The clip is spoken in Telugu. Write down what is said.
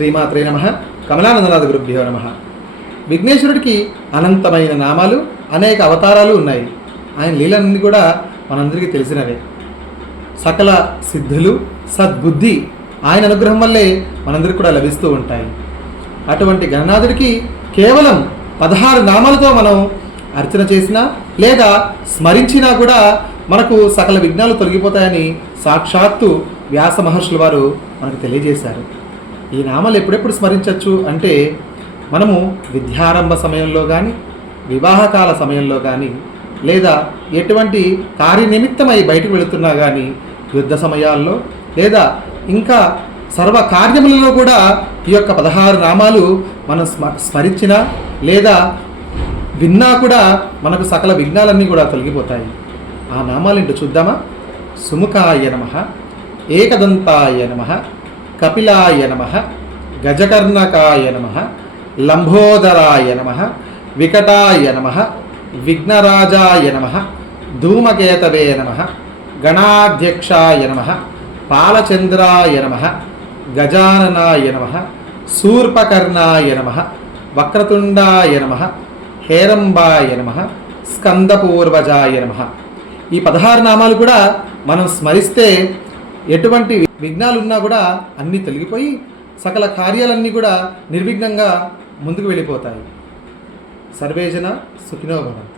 శ్రీమాత్రే నమః. కమలానందనాథ గురుభ్యో నమః. విఘ్నేశ్వరుడికి అనంతమైన నామాలు, అనేక అవతారాలు ఉన్నాయి. ఆయన లీలన్నీ కూడా మనందరికీ తెలిసినవే. సకల సిద్ధులు, సద్బుద్ధి ఆయన అనుగ్రహం వల్లే మనందరికీ కూడా లభిస్తూ ఉంటాయి. అటువంటి గణనాథుడికి కేవలం 16 నామాలతో మనం అర్చన చేసినా లేదా స్మరించినా కూడా మనకు సకల విఘ్నాలు తొలగిపోతాయని సాక్షాత్తు వ్యాస మహర్షుల వారు మనకు తెలియజేశారు. ఈ నామాలు ఎప్పుడెప్పుడు స్మరించవచ్చు అంటే, మనము విద్యారంభ సమయంలో కానీ, వివాహకాల సమయంలో కానీ, లేదా ఎటువంటి కార్యనిమిత్తమై బయటకు వెళుతున్నా కానీ, యుద్ధ సమయాల్లో లేదా ఇంకా సర్వ కార్యములలో కూడా ఈ యొక్క 16 నామాలు మనం స్మరించినా లేదా విన్నా కూడా మనకు సకల విఘ్నాలన్నీ కూడా తొలగిపోతాయి. ఆ నామాలేంటో చూద్దామా? సుముఖాయ నమః, ఏకదంతాయ నమః, కపిలాయ నమః, గజకర్ణకాయ నమః, లంబోదరాయ నమః, వికటాయ నమః, విఘ్నరాజాయ నమః, ధూమకేతవే నమః, గణాధ్యక్షాయ నమః, పాలచంద్రాయ నమః, గజాననాయ నమః, శూర్పకర్ణాయ నమః, వక్రతుండాయ నమః, హేరంబాయ నమః, స్కందపూర్వజాయ నమః. ఈ 16 నామాలు కూడా మనం స్మరిస్తే ఎటువంటి విఘ్నాలున్నా కూడా అన్నీ తొలగిపోయి సకల కార్యాలన్నీ కూడా నిర్విఘ్నంగా ముందుకు వెళ్ళిపోతాయి. సర్వేజన సుఖినో భవంతు.